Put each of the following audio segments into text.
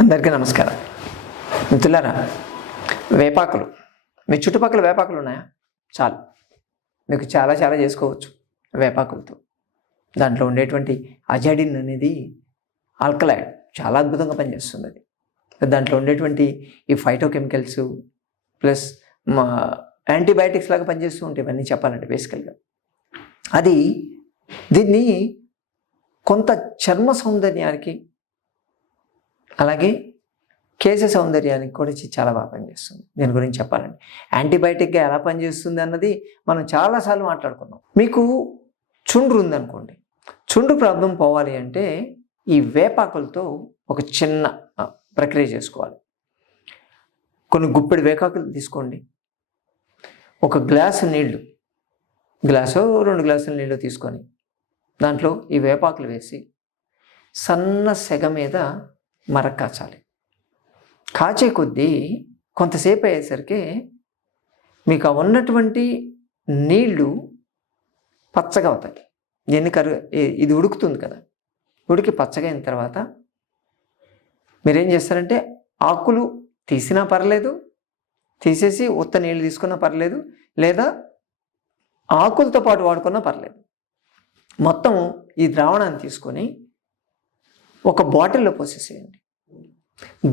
అందరికీ నమస్కారం. మిత్రులారా వేపాకులు. మీ చుట్టుపక్కల వేపాకులు ఉన్నాయా? చాలు. మీకు చాలా చాలా చేసుకోవచ్చు వేపాకులతో. దాంట్లో ఉండేటువంటి అజాడిన్ అనేది ఆల్కలైడ్ చాలా అద్భుతంగా పనిచేస్తుంది అది. దాంట్లో ఉండేటువంటి ఈ ఫైటోకెమికల్స్ ప్లస్ మా యాంటీబయాటిక్స్ లాగా పనిచేస్తూ ఉంటాయి ఇవన్నీ చెప్పాలంటే బేసికల్గా. అది దీన్ని కొంత చర్మ సౌందర్యానికి అలాగే కేశ సౌందర్యానికి కూడా చాలా బాగా పనిచేస్తుంది. దీని గురించి చెప్పాలండి యాంటీబయాటిక్గా ఎలా పనిచేస్తుంది అన్నది మనం చాలాసార్లు మాట్లాడుకున్నాం. మీకు చుండ్రు ఉందనుకోండి. చుండ్రు ప్రాబ్లం పోవాలి అంటే ఈ వేపాకులతో ఒక చిన్న ప్రక్రియ చేసుకోవాలి. కొన్ని గుప్పెడు వేపాకులు తీసుకోండి. ఒక గ్లాసు నీళ్ళు. గ్లాసు రెండు గ్లాసుల నీళ్ళు తీసుకొని దాంట్లో ఈ వేపాకులు వేసి సన్న సెగ మీద మరక కాచాలి కాచే కొద్దీ కొంతసేపు అయ్యేసరికి మీకు ఉన్నటువంటి నీళ్ళు పచ్చగా అవుతాయి. ఎన్ని కరు ఇది ఉడుకుతుంది కదా. ఉడికి పచ్చగా అయిన తర్వాత మీరేం చేస్తారంటే ఆకులు తీసినా పర్లేదు తీసేసి ఉత్త నీళ్ళు తీసుకున్నా పర్లేదు లేదా ఆకులతో పాటు వాడుకున్నా పర్లేదు. మొత్తం ఈ ద్రావణాన్ని తీసుకొని ఒక బాటిల్లో పోసేసేయండి.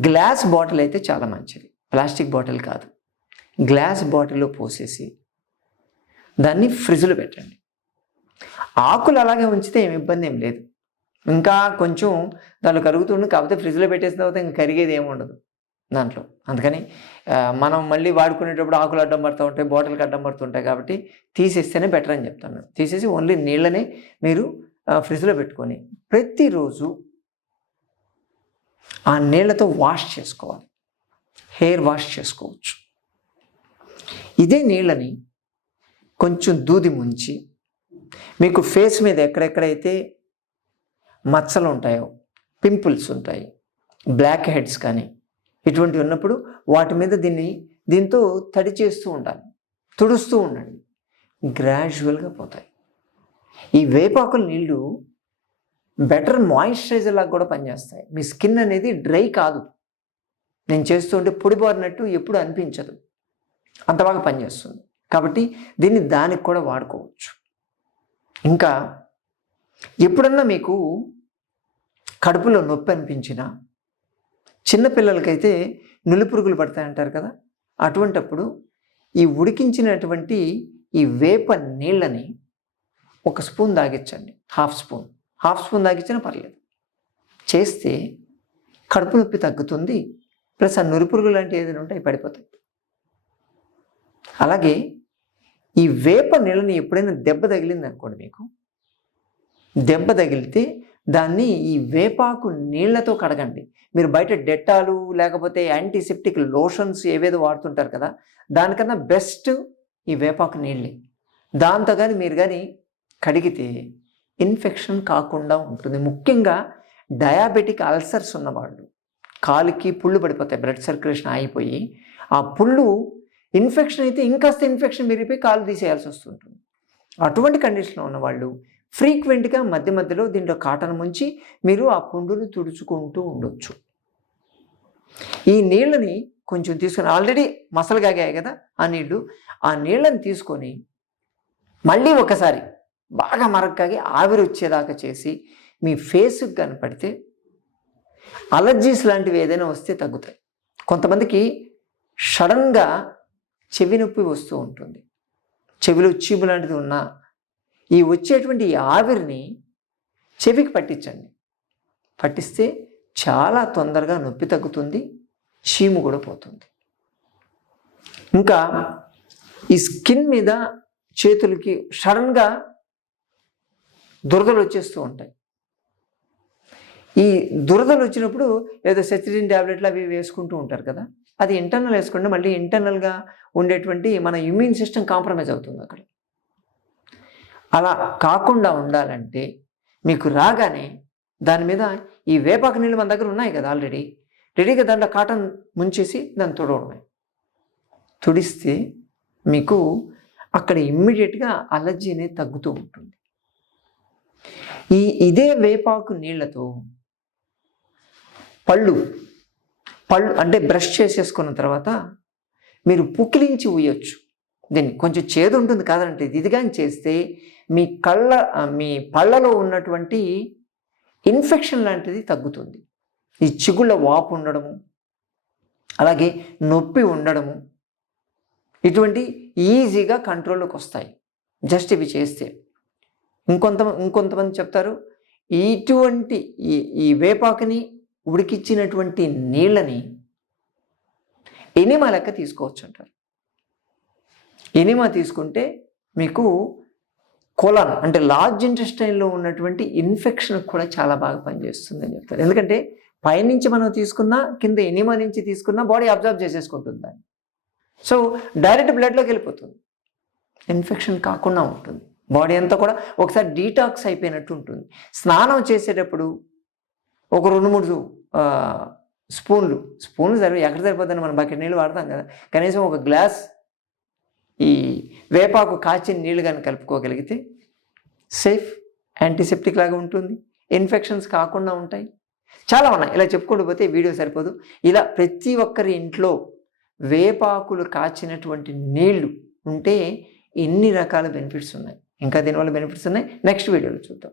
గ్లాస్ బాటిల్ అయితే చాలా మంచిది. ప్లాస్టిక్ బాటిల్ కాదు. గ్లాస్ బాటిల్లో పోసేసి దాన్ని ఫ్రిడ్జ్లో పెట్టండి. ఆకులు అలాగే ఉంచితే ఏమి ఇబ్బంది ఏం లేదు. ఇంకా కొంచెం దాంట్లో కరుగుతుండు కాకపోతే ఫ్రిడ్జ్లో పెట్టేసిన తర్వాత ఇంకా కరిగేది ఏమి ఉండదు దాంట్లో. అందుకని మనం మళ్ళీ వాడుకునేటప్పుడు ఆకులు అడ్డం పడుతూ ఉంటాయి బాటిల్కి అడ్డం పడుతుంటాయి కాబట్టి తీసేస్తేనే బెటర్ అని చెప్తాను. తీసేసి ఓన్లీ నీళ్ళనే మీరు ఫ్రిడ్జ్లో పెట్టుకొని ప్రతిరోజు ఆ నీళ్ళతో వాష్ చేసుకోవాలి. హెయిర్ వాష్ చేసుకోవచ్చు. ఇదే నీళ్ళని కొంచెం దూది ముంచి మీకు ఫేస్ మీద ఎక్కడెక్కడైతే మచ్చలు ఉంటాయో పింపుల్స్ ఉంటాయి బ్లాక్ హెడ్స్ కానీ ఇటువంటివి ఉన్నప్పుడు వాటి మీద దీన్ని దీంతో తడి చేస్తూ ఉండాలి. తుడుస్తూ ఉండండి. గ్రాడ్యువల్గా పోతాయి. ఈ వేపాకుల నీళ్ళు బెటర్ మాయిశ్చరైజర్ లాగా కూడా పనిచేస్తాయి. మీ స్కిన్ అనేది డ్రై కాదు. నేను చేస్తుంటే పొడిబారినట్టు ఎప్పుడు అనిపించదు. అంత బాగా పనిచేస్తుంది. కాబట్టి దీన్ని దానికి కూడా వాడుకోవచ్చు. ఇంకా ఎప్పుడన్నా మీకు కడుపులో నొప్పి అనిపించినా చిన్నపిల్లలకైతే నులిపురుగులు పడతాయంటారు కదా? అటువంటప్పుడు ఈ ఉడికించినటువంటి ఈ వేప నీళ్ళని ఒక spoon తాగించండి. Half spoon. Half spoon తాగించినా పర్లేదు. చేస్తే కడుపు నొప్పి తగ్గుతుంది ప్లస్ ఆ నురుపురుగు లాంటి ఏదైనా ఉంటే అవి పడిపోతాయి. అలాగే ఈ వేప నీళ్ళని ఎప్పుడైనా దెబ్బ తగిలింది అనుకోండి మీకు దెబ్బ తగిలితే దాన్ని ఈ వేపాకు నీళ్ళతో కడగండి. మీరు బయట డెట్టాలు లేకపోతే యాంటీసెప్టిక్ లోషన్స్ ఏవేదో వాడుతుంటారు కదా దానికన్నా బెస్ట్ ఈ వేపాకు నీళ్ళే. దాంతో కానీ మీరు కానీ కడిగితే ఇన్ఫెక్షన్ కాకుండా ఉంటుంది. ముఖ్యంగా డయాబెటిక్ అల్సర్స్ ఉన్నవాళ్ళు. కాలుకి పుళ్ళు పడిపోతాయి బ్లడ్ సర్క్యులేషన్ ఆగిపోయి. ఆ పుళ్ళు ఇన్ఫెక్షన్ అయితే ఇంకాస్త ఇన్ఫెక్షన్ పెరిగిపోయి కాలు తీసేయాల్సి వస్తుంటుంది. అటువంటి కండిషన్లో ఉన్నవాళ్ళు ఫ్రీక్వెంట్గా మధ్య మధ్యలో దీంట్లో కాటన్ ముంచి మీరు ఆ పుండును తుడుచుకుంటూ ఉండొచ్చు. ఈ నీళ్ళని కొంచెం తీసుకొని ఆల్రెడీ మసలు కాగాయి కదా ఆ నీళ్ళు ఆ నీళ్ళని తీసుకొని మళ్ళీ ఒకసారి బాగా మరగ్గాగి ఆవిరి వచ్చేదాకా చేసి మీ ఫేస్కి కనపడితే అలర్జీస్ లాంటివి ఏదైనా వస్తే తగ్గుతాయి. కొంతమందికి సడన్గా చెవి నొప్పి వస్తూ ఉంటుంది. చెవిలో చీము లాంటిది ఉన్నా ఈ వచ్చేటువంటి ఆవిరిని చెవికి పట్టించండి. పట్టిస్తే చాలా తొందరగా నొప్పి తగ్గుతుంది చీము కూడా పోతుంది. ఇంకా ఈ స్కిన్ మీద చేతులకి సడన్గా దురదలు వచ్చేస్తూ ఉంటాయి. ఈ దురదలు వచ్చినప్పుడు ఏదో సెచిడిన్ ట్యాబ్లెట్లు అవి వేసుకుంటూ ఉంటారు కదా అది ఇంటర్నల్ వేసుకుంటే మళ్ళీ ఇంటర్నల్గా ఉండేటువంటి మన ఇమ్యూన్ సిస్టమ్ కాంప్రమైజ్ అవుతుంది అక్కడ. అలా కాకుండా ఉండాలంటే మీకు రాగానే దాని మీద ఈ వేపాకు నీళ్ళు మన దగ్గర ఉన్నాయి కదా ఆల్రెడీ రెడీగా దాంట్లో కాటన్ ముంచేసి దాన్ని తుడవడమే. తుడిస్తే మీకు అక్కడ ఇమ్మీడియట్గా అలర్జీ అనేది తగ్గుతూ ఉంటుంది. ఈ ఇదే వేపాకు నీళ్ళతో పళ్ళు పళ్ళు అంటే బ్రష్ చేసేసుకున్న తర్వాత మీరు పుకిలించి ఉయ్యొచ్చు దీన్ని కొంచెం చేదు ఉంటుంది కాదంటే ఇది కానీ చేస్తే మీ కళ్ళ మీ పళ్ళలో ఉన్నటువంటి ఇన్ఫెక్షన్ లాంటిది తగ్గుతుంది. ఈ చిగుళ్ళ వాపు ఉండడము అలాగే నొప్పి ఉండడము ఇటువంటి ఈజీగా కంట్రోల్లోకి వస్తాయి. జస్ట్ ఇవి చేస్తే. ఇంకొంత ఇంకొంతమంది చెప్తారు ఇటువంటి ఈ ఈ వేపాకుని ఉడికిచ్చినటువంటి నీళ్ళని ఎనిమా లెక్క తీసుకోవచ్చు అంటారు ఎనిమా తీసుకుంటే మీకు కొలాన్ అంటే లార్జ్ ఇంటెస్టైన్లో ఉన్నటువంటి ఇన్ఫెక్షన్ కూడా చాలా బాగా పనిచేస్తుందని చెప్తారు. ఎందుకంటే పైనుంచి మనం తీసుకున్నా కింద ఎనిమా నుంచి తీసుకున్నా బాడీ అబ్జర్వ్ చేసేసుకుంటుంది దాన్ని. సో డైరెక్ట్ బ్లడ్లోకి వెళ్ళిపోతుంది. ఇన్ఫెక్షన్ కాకుండా ఉంటుంది. బాడీ అంతా కూడా ఒకసారి డీటాక్స్ అయిపోయినట్టు ఉంటుంది. స్నానం చేసేటప్పుడు ఒక రెండు మూడు స్పూన్లు స్పూన్లు సరిపోయి ఎక్కడ సరిపోతుంది మనం బకెట్ నీళ్ళు వాడతాం కదా. కనీసం ఒక గ్లాస్ ఈ వేపాకు కాచిన నీళ్ళు కానీ కలుపుకోగలిగితే సేఫ్ యాంటీసెప్టిక్ లాగా ఉంటుంది. ఇన్ఫెక్షన్స్ కాకుండా ఉంటాయి. చాలా ఉన్నాయి. ఇలా చెప్పుకుంటూ పోతే వీడియో సరిపోదు. ఇలా ప్రతి ఒక్కరి ఇంట్లో వేపాకులు కాచినటువంటి నీళ్ళు ఉంటే ఎన్ని రకాల బెనిఫిట్స్ ఉన్నాయి? ఇంకా దీనివల్ల బెనిఫిట్స్ ఉన్నాయి. నెక్స్ట్ వీడియోలో చూద్దాం.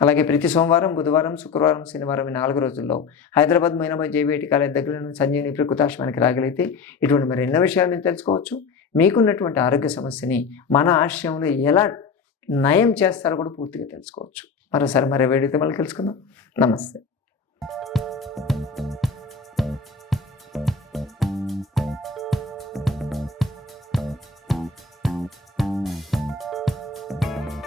అలాగే ప్రతి సోమవారం బుధవారం శుక్రవారం శనివారం ఈ నాలుగు రోజుల్లో హైదరాబాద్ మైనాబాద్ జేబీఐటి కాలేజ్ దగ్గర నుంచి సంజీవని ప్రకృతాశ్రమానికి రాగలిగితే ఇటువంటి మరి ఎన్నో విషయాలు మేము తెలుసుకోవచ్చు. మీకున్నటువంటి ఆరోగ్య సమస్యని మన ఆశ్రయంలో ఎలా నయం చేస్తారో కూడా పూర్తిగా తెలుసుకోవచ్చు. మరోసారి మరే వీడియోతో మళ్ళీ తెలుసుకుందాం నమస్తే.